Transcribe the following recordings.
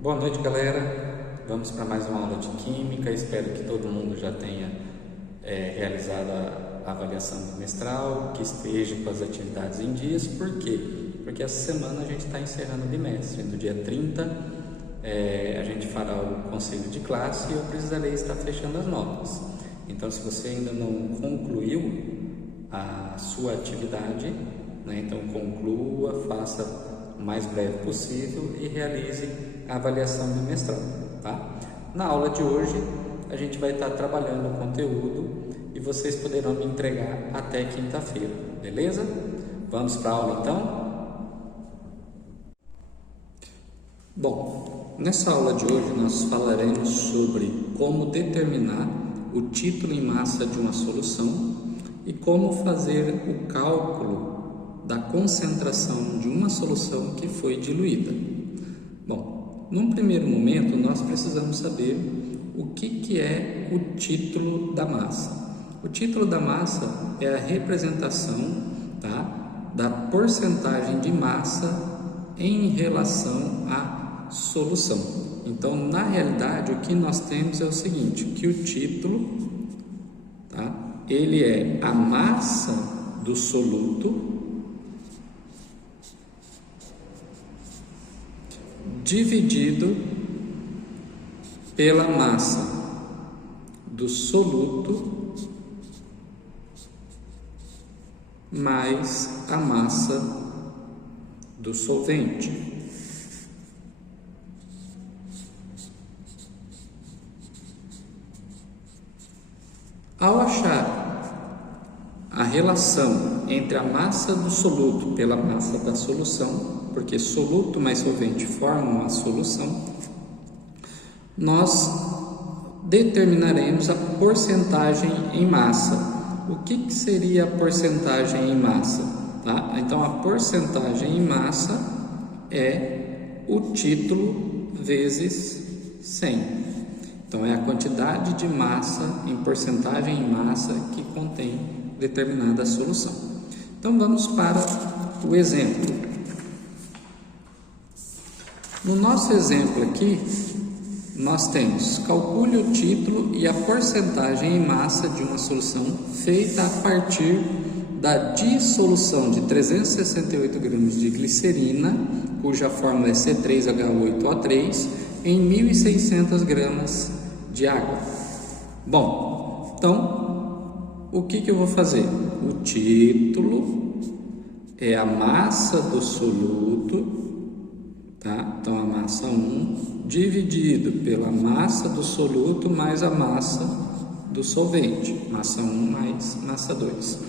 Boa noite, galera. Vamos para mais uma aula de Química. Espero que todo mundo já tenha realizado a avaliação bimestral, que esteja com as atividades em dias. Por quê? Porque essa semana a gente está encerrando o bimestre. No dia 30, a gente fará o conselho de classe e eu precisarei estar fechando as notas. Então, se você ainda não concluiu a sua atividade, então conclua, faça o mais breve possível e realize a avaliação bimestral, tá? Na aula de hoje, a gente vai estar trabalhando o conteúdo e vocês poderão me entregar até quinta-feira, beleza? Vamos para a aula então? Bom, nessa aula de hoje nós falaremos sobre como determinar o título em massa de uma solução e como fazer o cálculo da concentração de uma solução que foi diluída. Bom, num primeiro momento nós precisamos saber o que é o título da massa. O título da massa é a representação, da porcentagem de massa em relação à solução. Então, na realidade, o que nós temos é o seguinte, que o título, ele é a massa do soluto dividido pela massa do soluto mais a massa do solvente. Ao achar a relação entre a massa do soluto pela massa da solução, porque soluto mais solvente formam uma solução, nós determinaremos a porcentagem em massa. O que seria a porcentagem em massa? Então, a porcentagem em massa é o título vezes 100. Então, é a quantidade de massa em porcentagem em massa que contém determinada solução. Então, vamos para o exemplo. No nosso exemplo aqui, nós temos calcule o título e a porcentagem em massa de uma solução feita a partir da dissolução de 368 gramas de glicerina, cuja fórmula é C3H8O3, em 1.600 gramas de água. Bom, então, o que eu vou fazer? O título é a massa do soluto, então a massa 1 dividido pela massa do soluto mais a massa do solvente, massa 1 mais massa 2.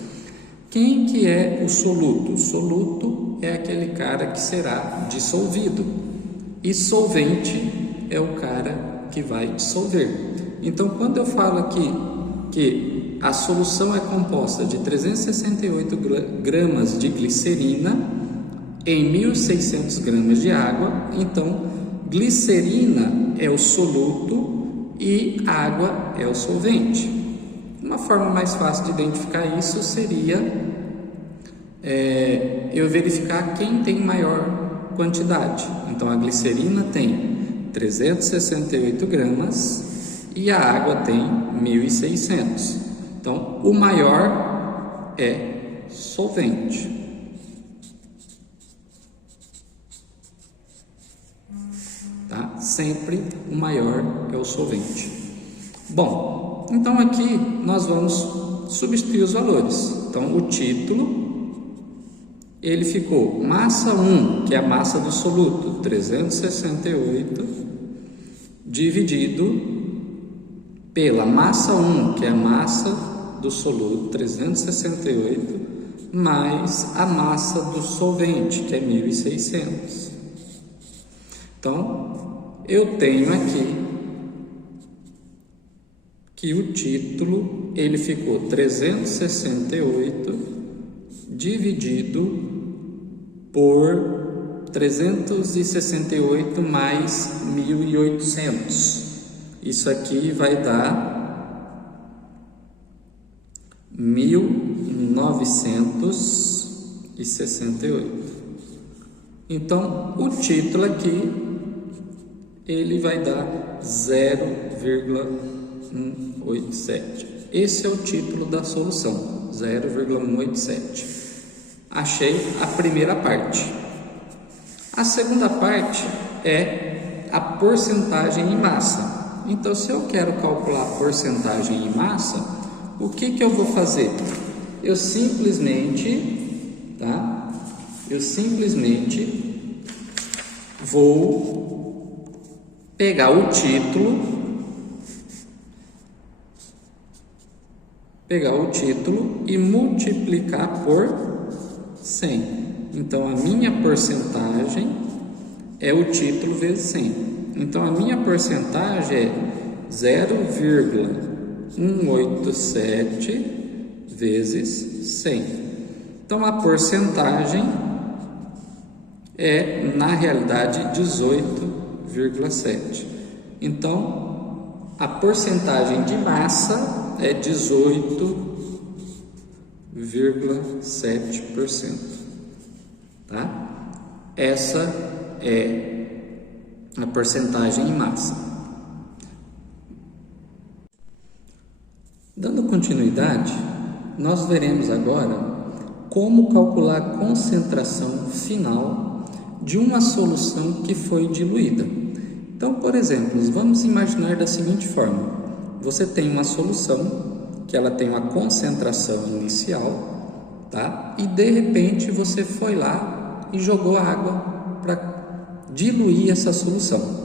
Quem que é o soluto? O soluto é aquele cara que será dissolvido e solvente é o cara que vai dissolver. Então, quando eu falo aqui que a solução é composta de 368 gramas de glicerina em 1.600 gramas de água, então glicerina é o soluto e água é o solvente. Uma forma mais fácil de identificar isso seria eu verificar quem tem maior quantidade. Então a glicerina tem 368 gramas e a água tem 1.600. Então o maior é solvente. Sempre o maior é o solvente. Bom, então aqui nós vamos substituir os valores. Então o título, ele ficou massa 1, que é a massa do soluto, 368, dividido pela massa 1, que é a massa do soluto, 368, mais a massa do solvente, que é 1.600. Então, eu tenho aqui que o título, ele ficou 368 dividido por 368 mais 1.800. Isso aqui vai dar 1.968. Então, o título aqui ele vai dar 0,187. Esse é o título da solução, 0,187. Achei a primeira parte. A segunda parte é a porcentagem em massa. Então, se eu quero calcular a porcentagem em massa, o que eu vou fazer? Eu simplesmente vou pegar o título e multiplicar por 100. Então, a minha porcentagem é o título vezes 100. Então, a minha porcentagem é 0,187 vezes 100. Então, a porcentagem é, na realidade, 18,7. Então, a porcentagem de massa é 18,7%. Tá? Essa é a porcentagem em massa. Dando continuidade, nós veremos agora como calcular a concentração final de uma solução que foi diluída. Então, por exemplo, vamos imaginar da seguinte forma: você tem uma solução que ela tem uma concentração inicial, tá? E de repente você foi lá e jogou água para diluir essa solução.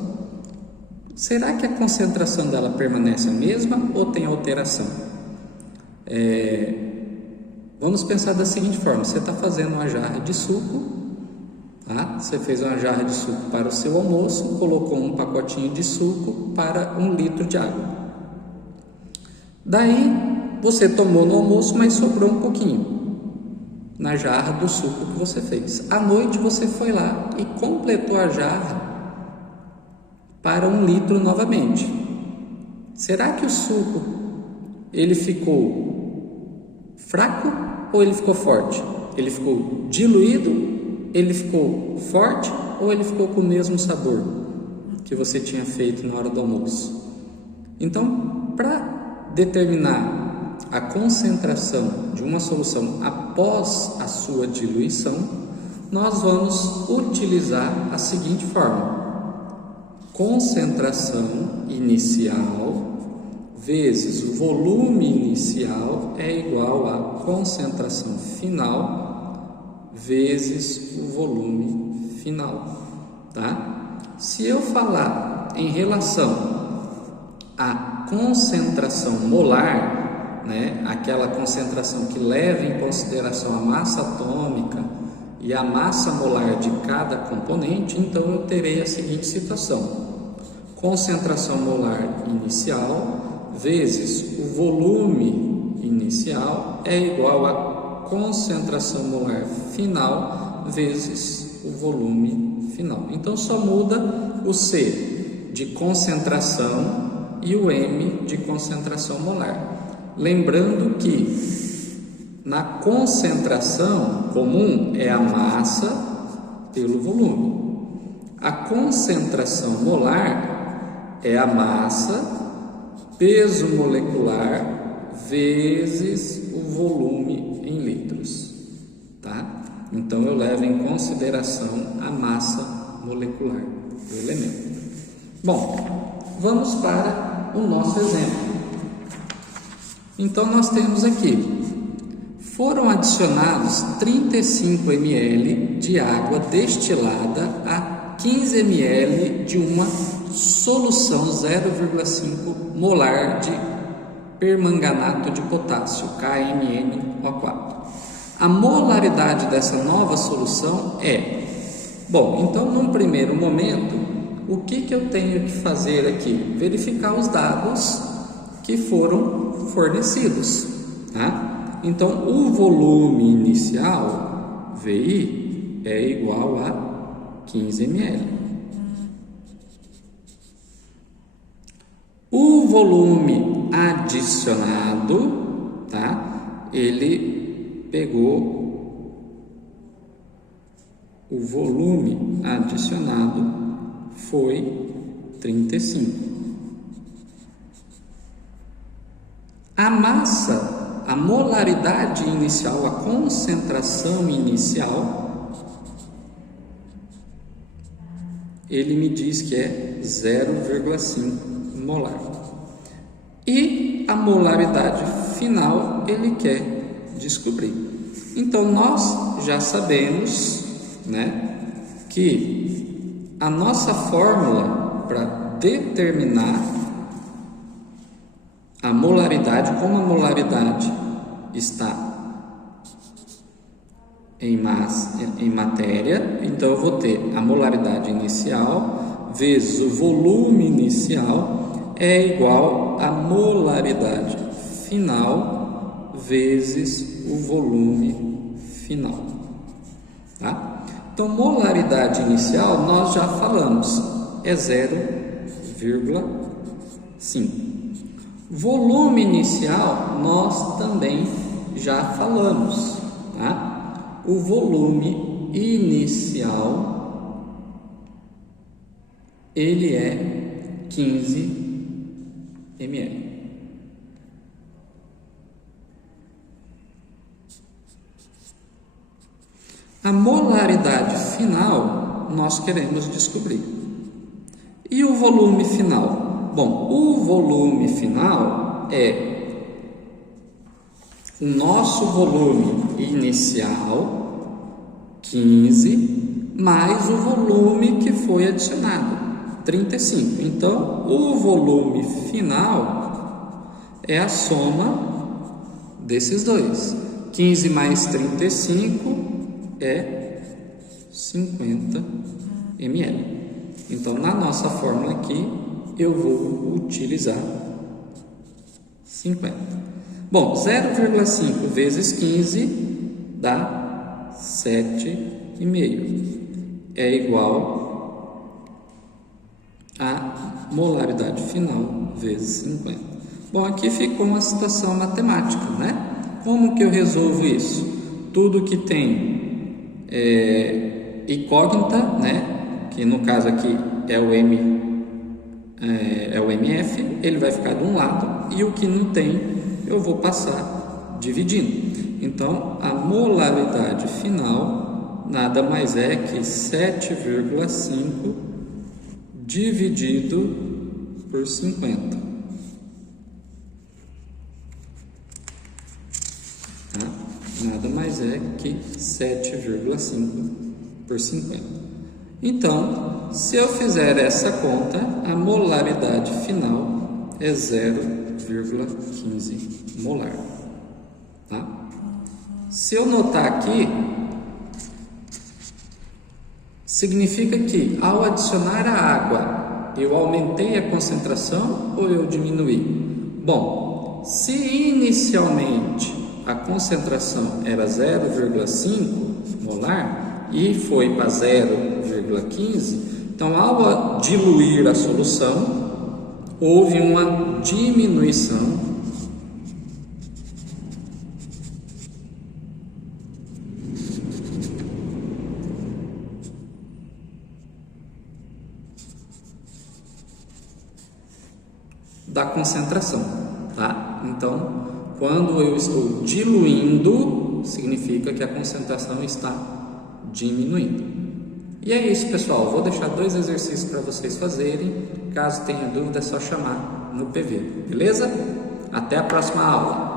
Será que a concentração dela permanece a mesma ou tem alteração? Vamos pensar da seguinte forma: você está fazendo uma jarra de suco, tá? Você fez uma jarra de suco para o seu almoço, colocou um pacotinho de suco para 1 litro de água. Daí você tomou no almoço, mas sobrou um pouquinho na jarra do suco que você fez. À noite você foi lá e completou a jarra para 1 litro novamente. Será que o suco ele ficou fraco ou ele ficou forte? Ele ficou diluído? Ele ficou forte ou ele ficou com o mesmo sabor que você tinha feito na hora do almoço? Então, para determinar a concentração de uma solução após a sua diluição, nós vamos utilizar a seguinte fórmula: concentração inicial vezes o volume inicial é igual a concentração final vezes o volume final, tá? Se eu falar em relação à concentração molar, aquela concentração que leva em consideração a massa atômica e a massa molar de cada componente, então eu terei a seguinte situação: concentração molar inicial vezes o volume inicial é igual a concentração molar final vezes o volume final. Então só muda o C de concentração e o M de concentração molar. Lembrando que na concentração comum é a massa pelo volume. A concentração molar é a massa, peso molecular vezes o volume em litros, tá? Então eu levo em consideração a massa molecular do elemento. Bom, vamos para o nosso exemplo. Então nós temos aqui: foram adicionados 35 ml de água destilada a 15 ml de uma solução 0,5 molar de permanganato de potássio, KMnO4. A molaridade dessa nova solução é... Bom, então num primeiro momento, o que eu tenho que fazer aqui? Verificar os dados que foram fornecidos, tá? Então, o volume inicial, VI, é igual a 15 ml. O volume adicionado, tá? Ele pegou o volume adicionado, foi 35. A massa, a molaridade inicial, a concentração inicial, ele me diz que é 0,5 molar. E a molaridade final ele quer descobrir. Então nós já sabemos, né, que a nossa fórmula para determinar a molaridade, como a molaridade está em massa, em matéria, então eu vou ter a molaridade inicial vezes o volume inicial é igual a molaridade final vezes o volume final, tá? Então, molaridade inicial nós já falamos, é 0,5. Volume inicial nós também já falamos, tá? O volume inicial ele é 15 ml. A molaridade final nós queremos descobrir. E o volume final? Bom, o volume final é o nosso volume inicial, 15, mais o volume que foi adicionado, 35. Então, o volume final é a soma desses dois. 15 mais 35 é 50 ml. Então, na nossa fórmula aqui, eu vou utilizar 50. Bom, 0,5 vezes 15 dá 7,5. É igual a molaridade final vezes 50. Bom, aqui ficou uma situação matemática, né? Como que eu resolvo isso? Tudo que tem incógnita, né? Que no caso aqui é o M. É o MF, ele vai ficar de um lado e o que não tem eu vou passar dividindo. Então a molaridade final nada mais é que 7,5 dividido por 50. Tá? Nada mais é que 7,5 por 50. Então, se eu fizer essa conta, a molaridade final é 0,15 molar. Tá? Se eu notar aqui, significa que ao adicionar a água, eu aumentei a concentração ou eu diminuí? Bom, se inicialmente a concentração era 0,5 molar, e foi para 0,15, então ao diluir a solução, houve uma diminuição da concentração, tá? Então, quando eu estou diluindo, significa que a concentração está diminuindo. E é isso, pessoal. Vou deixar 2 exercícios para vocês fazerem. Caso tenha dúvida, é só chamar no PV. Beleza? Até a próxima aula.